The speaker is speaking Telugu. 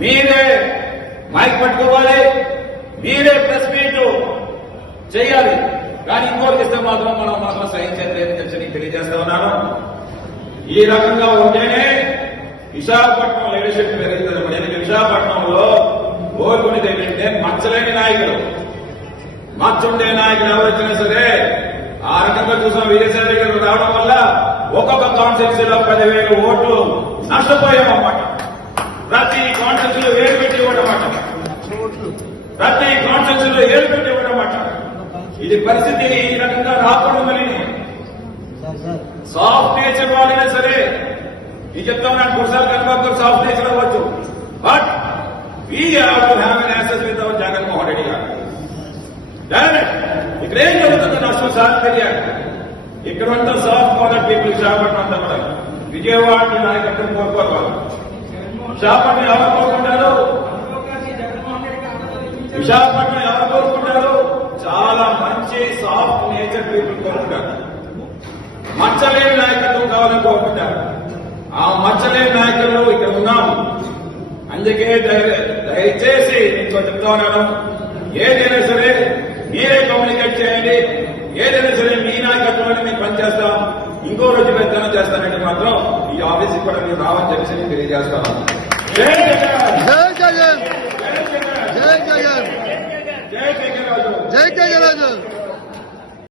మీరే మైక్ పట్టుకోవాలి. మీరే ప్రెస్ మీట్ చేయాలి. కానీ ఇంకోటి ఇస్తే మాత్రం మనం మాత్రం సహించేది ఏమి తెలిసి నీకు తెలియజేస్తా ఉన్నాను. ఈ రకంగా ఉంటేనే విశాఖపట్నం లీడర్షిప్ పెరుగుతుంది నేను విశాఖపట్నంలో కోరుకునేది ఏంటంటే మచ్చలేని నాయకుడు మచ్చుండే నాయకుడు ఎవరైనా సరే ఆ రకంగా చూసాం విజయసాయి దగ్గర రావడం వల్ల ఒక్కొక్క కాన్స్టిట్యూన్సీలో పదివేల ఓట్లు నష్టపోయామన్నమాట ప్రతి కాన్స్టిట్యూన్సీలో ఏడు పెట్టి ఇవ్వడం అన్నమాట ప్రతి కాన్స్టిట్యూన్సీలో ఏడు పెట్టి ఇవ్వడం అన్నమాట ఇది పరిస్థితి ఈ రకంగా రాకూడదని సాఫ్ట్ నేచర్ వాళ్ళైనా సరే ఈ చెప్తా ఉన్నాను కుర్సాలు కనుక సాఫ్ట్ నేచర్ అవ్వచ్చు. But we have to have an access with our Jaganmohan Reddy గారు. ఇక్కడ ఏం జరుగుతుంది నష్టం సార్ తెలియాలి. ఇక్కడ అంతా సాఫ్ట్ కార్నర్ పీపుల్ విశాఖపట్నం అంతా కూడా విజయవాడ నాయకత్వం కోరుకోవాలి విశాఖపట్నం ఎవరు విశాఖపట్నం ఎవరు కోరుకుంటారు? చాలా మంచి సాఫ్ట్ నేచర్ పీపుల్ కోరుకుంటారు. మచ్చలేని నాయకత్వం కావాలని కోరుకుంటారు. ఆ మచ్చలేని నాయకులు ఇక్కడ ఉన్నాము. అందుకే దయచేసి ఇంకో చెప్తా ఉన్నాను. ఏదైనా సరే మీరే కమ్యూనికేట్ చేయండి. ఏదైనా సరే మీ నాయకత్వంలో మేము పనిచేస్తాం. ఇంకో రోజు పెద్దనం చేస్తానంటే మాత్రం ఈ ఆఫీస్కి కూడా మీరు రావని చెప్పేసి నేను తెలియజేస్తాను. జై జగన్